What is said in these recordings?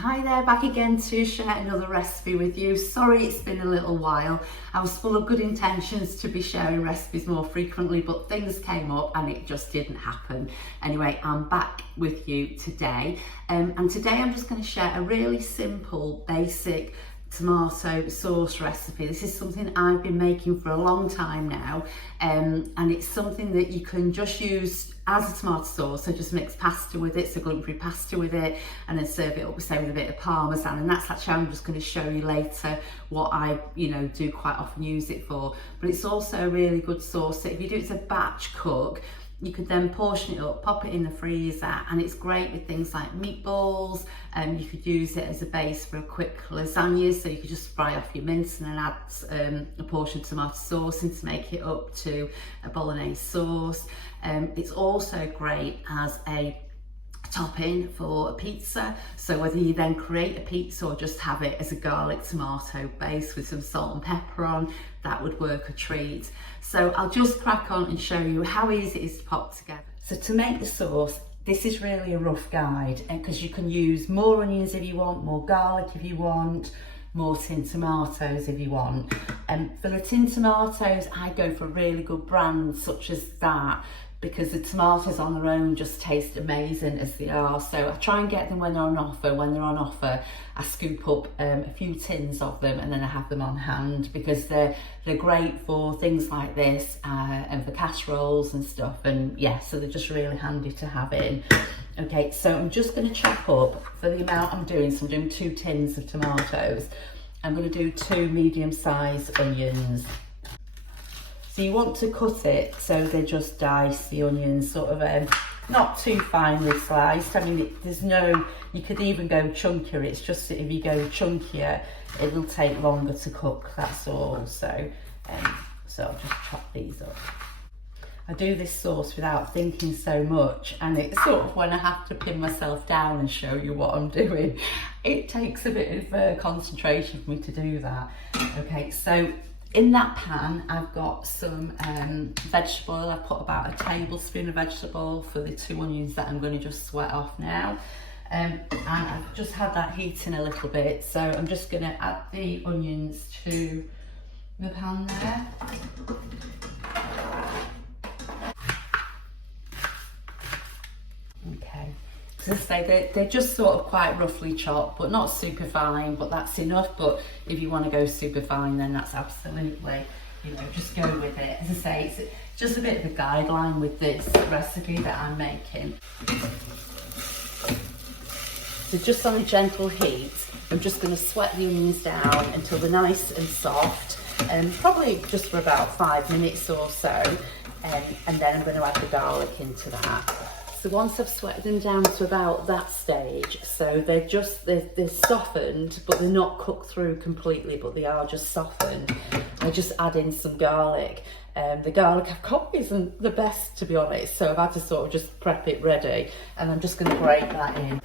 Hi there, back again to share another recipe with you. Sorry it's been a little while. I was full of good intentions to be sharing recipes more frequently, but things came up and it just didn't happen. Anyway, I'm back with you today. And today I'm just going to share a really simple, basic tomato sauce recipe. This is something I've been making for a long time now, and it's something that you can just use as a tomato sauce. So just mix pasta with it, so gluten-free pasta with it, and then serve it up, say, with a bit of parmesan. And that's actually, I'm just going to show you later what I do quite often use it for. But it's also a really good sauce. So if you do it as a batch cook, you could then portion it up, pop it in the freezer, and it's great with things like meatballs. You could use it as a base for a quick lasagna, so you could just fry off your mince and then add a portion of tomato sauce in to make it up to a bolognese sauce. It's also great as a topping for a pizza, so whether you then create a pizza or just have it as a garlic tomato base with some salt and pepper on, that would work a treat. So I'll just crack on and show you how easy it is to pop together. So to make the sauce, this is really a rough guide, because you can use more onions if you want, more garlic if you want, more tin tomatoes if you want. For the tin tomatoes, I go for really good brands such as that, because the tomatoes on their own just taste amazing as they are. So I try and get them when they're on offer. When they're on offer, I scoop up a few tins of them and then I have them on hand, because they're great for things like this and for casseroles and stuff. And yeah, so they're just really handy to have in. Okay, so I'm just going to chop up for the amount I'm doing. So I'm doing 2 tins of tomatoes. I'm going to do 2 medium-sized onions. So you want to cut it so they just dice the onions, sort of not too finely sliced. I mean, you could even go chunkier. It's just that if you go chunkier, it'll take longer to cook, that's all. So I'll just chop these up. I do this sauce without thinking so much, and it's sort of when I have to pin myself down and show you what I'm doing, it takes a bit of concentration for me to do that. Okay, so in that pan, I've got some vegetable oil. I've put about a tablespoon of vegetable oil for the 2 onions that I'm going to just sweat off now. And I've just had that heating a little bit, so I'm just going to add the onions to the pan there. Okay. As I say, they're just sort of quite roughly chopped, but not super fine, but that's enough. But if you want to go super fine, then that's absolutely, just go with it. As I say, it's just a bit of a guideline with this recipe that I'm making. So just on a gentle heat, I'm just going to sweat the onions down until they're nice and soft, probably just for about 5 minutes or so, and then I'm going to add the garlic into that. So once I've sweated them down to about that stage, so they're softened, but they're not cooked through completely, but they are just softened, I just add in some garlic. The garlic I've got isn't the best, to be honest, so I've had to sort of just prep it ready, and I'm just going to grate that in.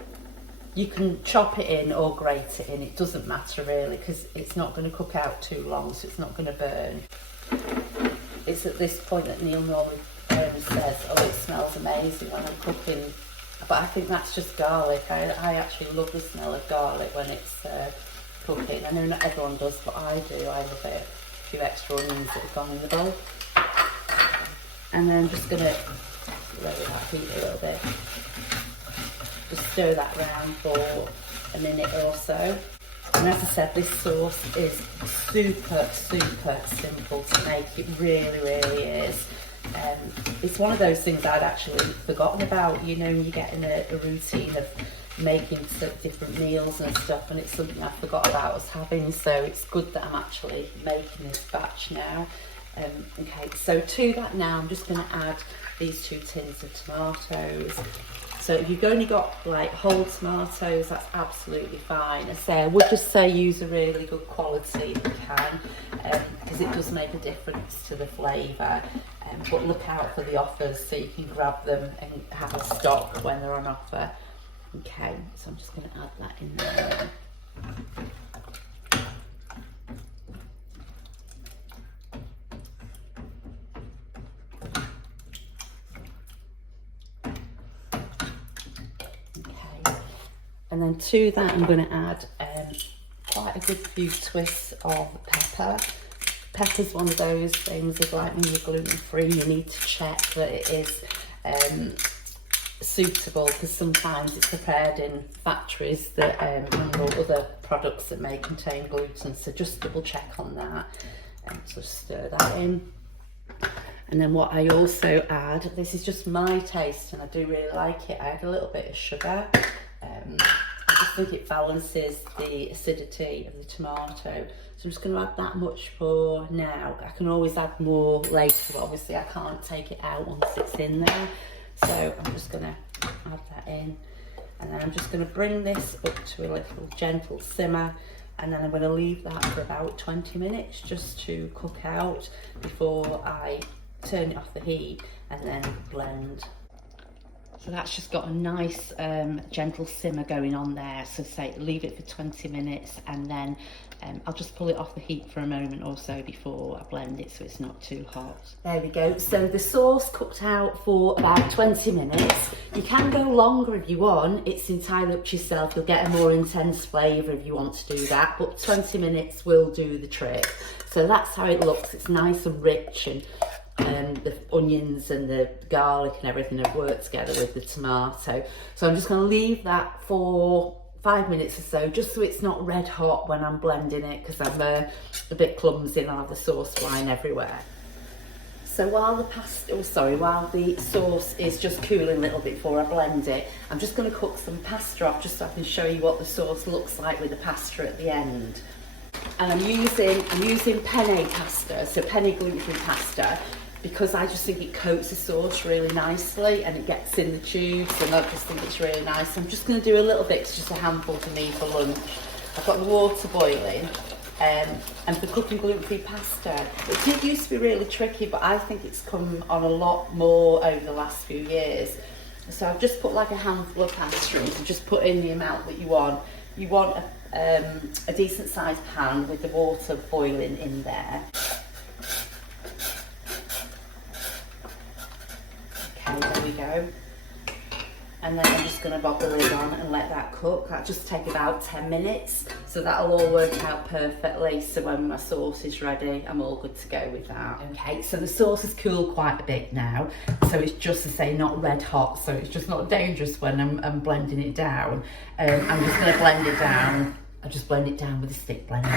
You can chop it in or grate it in, it doesn't matter really, because it's not going to cook out too long, so it's not going to burn. It's at this point that Neil normally says, oh, it smells amazing when I'm cooking, but I think that's just garlic. I actually love the smell of garlic when it's cooking. I know not everyone does, but I do. I love it. A few extra onions that have gone in the bowl, and then I'm just going to lower that heat a little bit. Just stir that around for a minute or so. And as I said, this sauce is super simple to make. It really is. It's one of those things I'd actually forgotten about. You get in a routine of making different meals and stuff, and it's something I forgot about us having, so it's good that I'm actually making this batch now. Okay, so to that now I'm just going to add these 2 tins of tomatoes. So if you've only got like whole tomatoes, that's absolutely fine. I would just say use a really good quality if you can, because it does make a difference to the flavour. But look out for the offers so you can grab them and have a stock when they're on offer. Okay, so I'm just going to add that in there. And then to that I'm going to add quite a good few twists of pepper. Pepper's one of those things that, like when you're gluten-free, you need to check that it is suitable, because sometimes it's prepared in factories that handle other products that may contain gluten, so just double check on that and just stir that in. And then what I also add, this is just my taste and I do really like it, I add a little bit of sugar. I just think it balances the acidity of the tomato, so I'm just going to add that much for now. I can always add more later, but obviously I can't take it out once it's in there, so I'm just going to add that in, and then I'm just going to bring this up to a little gentle simmer, and then I'm going to leave that for about 20 minutes just to cook out before I turn it off the heat and then blend. So that's just got a nice gentle simmer going on there, so say leave it for 20 minutes, and then I'll just pull it off the heat for a moment or so before I blend it so it's not too hot. There we go, so the sauce cooked out for about 20 minutes. You can go longer if you want, it's entirely up to yourself. You'll get a more intense flavour if you want to do that, but 20 minutes will do the trick. So that's how it looks, it's nice and rich, and the onions and the garlic and everything have worked together with the tomato. So I'm just going to leave that for 5 minutes or so, just so it's not red hot when I'm blending it, because I'm a bit clumsy and I'll have the sauce flying everywhere. So while the sauce is just cooling a little bit before I blend it, I'm just going to cook some pasta off just so I can show you what the sauce looks like with the pasta at the end. And I'm using penne pasta, so penne gluten-free pasta, because I just think it coats the sauce really nicely and it gets in the tubes, and I just think it's really nice. I'm just going to do a little bit, it's just a handful for me for lunch. I've got the water boiling, and for cooking gluten-free pasta, it did used to be really tricky, but I think it's come on a lot more over the last few years. So I've just put like a handful of pasta in, so just put in the amount that you want. You want a decent sized pan with the water boiling in there. Okay, there we go. And then I'm just going to bob the lid on and let that cook. That'll just take about 10 minutes. So that'll all work out perfectly. So when my sauce is ready, I'm all good to go with that. Okay, so the sauce has cooled quite a bit now. So it's just to say not red hot. So it's just not dangerous when I'm blending it down. I'm just going to blend it down. I'll just blend it down with a stick blender.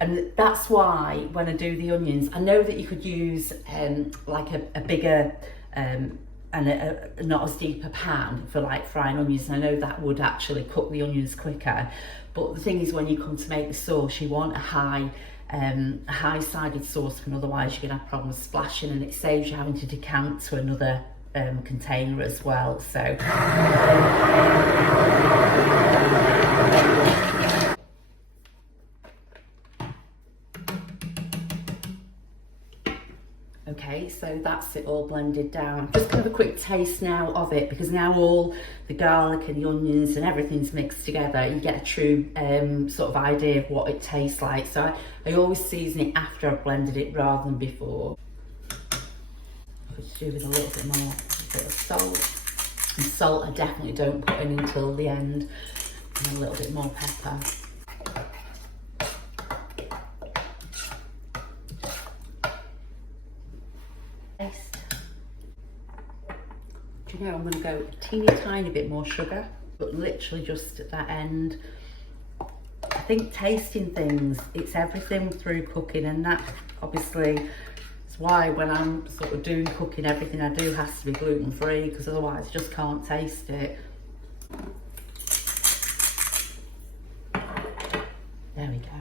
And that's why when I do the onions, I know that you could use like a bigger and not as deep a pan for like frying onions. I know that would actually cook the onions quicker, but the thing is, when you come to make the sauce, you want a high-sided saucepan, otherwise you're gonna have problems splashing, and it saves you having to decant to another container as well. So okay, so that's it all blended down. I'm just going to have a quick taste now of it, because now all the garlic and the onions and everything's mixed together, you get a true sort of idea of what it tastes like. So I always season it after I've blended it rather than before. Could do with a little bit more, bit of salt. And salt I definitely don't put in until the end. And a little bit more pepper. Do you know, I'm going to go a teeny tiny bit more sugar, but literally just at that end. I think tasting things, it's everything through cooking, and that obviously is why when I'm sort of doing cooking, everything I do has to be gluten free, because otherwise I just can't taste it. There we go.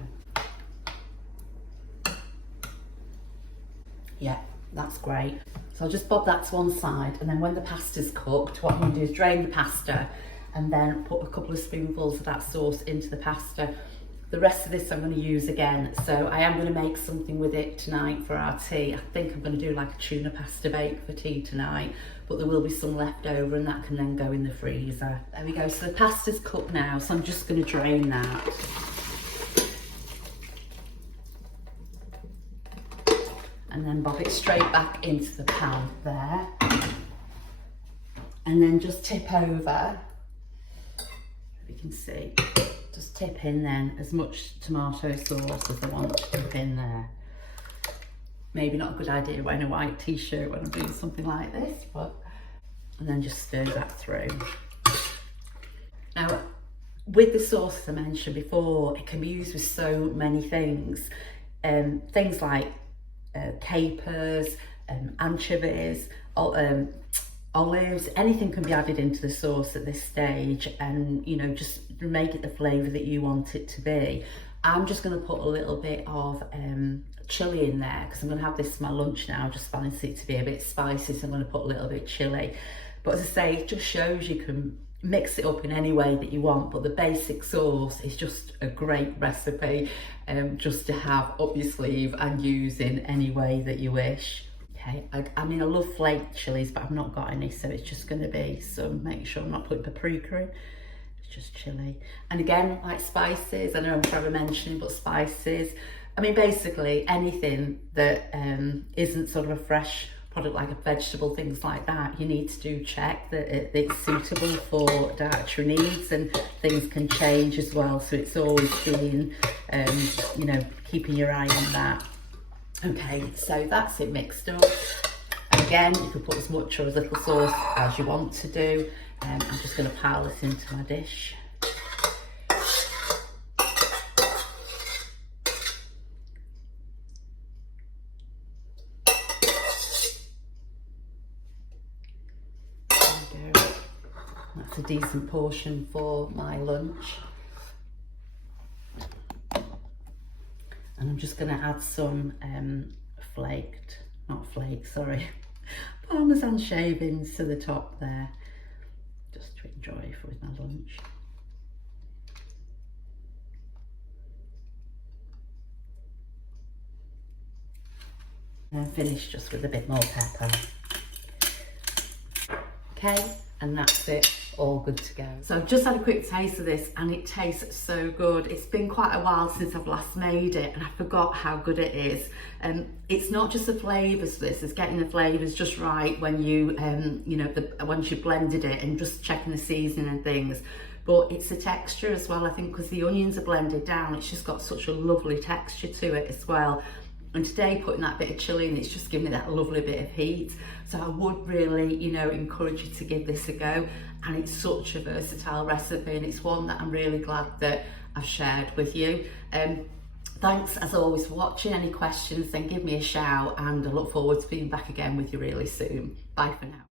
Yeah, that's great. So I'll just bob that to one side, and then when the pasta's cooked, what I'm going to do is drain the pasta and then put a couple of spoonfuls of that sauce into the pasta. The rest of this I'm going to use again, so I am going to make something with it tonight for our tea. I think I'm going to do like a tuna pasta bake for tea tonight, but there will be some left over and that can then go in the freezer. There we go, so the pasta's cooked now, so I'm just going to drain that. And then bob it straight back into the pan there. and then just tip over. You can see, just tip in then as much tomato sauce as I want to tip in there. Maybe not a good idea wearing a white t-shirt when I'm doing something like this, but, and then just stir that through. Now, with the sauce I mentioned before, it can be used with so many things. Things like capers, anchovies, olives, anything can be added into the sauce at this stage, and you know, just make it the flavour that you want it to be. I'm just going to put a little bit of chilli in there because I'm going to have this for my lunch now. I just fancy it to be a bit spicy, so I'm going to put a little bit of chilli. But as I say, it just shows you can mix it up in any way that you want, but the basic sauce is just a great recipe just to have up your sleeve and use in any way that you wish. Okay, I mean, I love flaked chilies, but I've not got any, so it's just going to be some. Make sure I'm not putting paprika in. It's just chili. And again, like spices, I know I'm forever mentioning, but spices, I mean, basically anything that isn't sort of a fresh product, like a vegetable, things like that, you need to do check that it's suitable for dietary needs, and things can change as well, so it's always being you know, keeping your eye on that. Okay, so that's it mixed up. Again, you can put as much or as little sauce as you want to do. I'm just going to pile this into my dish. There we go. That's a decent portion for my lunch. And I'm just going to add some Parmesan shavings to the top there, just to enjoy with my lunch. And finish just with a bit more pepper. Okay, and that's it, all good to go. So I've just had a quick taste of this and it tastes so good. It's been quite a while since I've last made it and I forgot how good it is. It's not just the flavours for this, it's getting the flavours just right when you, you know, once you've blended it, and just checking the seasoning and things. But it's the texture as well, I think, because the onions are blended down, it's just got such a lovely texture to it as well. And today, putting that bit of chilli in, it's just giving me that lovely bit of heat. So I would really, you know, encourage you to give this a go. And it's such a versatile recipe, and it's one that I'm really glad that I've shared with you. Thanks as always for watching. Any questions, then give me a shout, and I look forward to being back again with you really soon. Bye for now.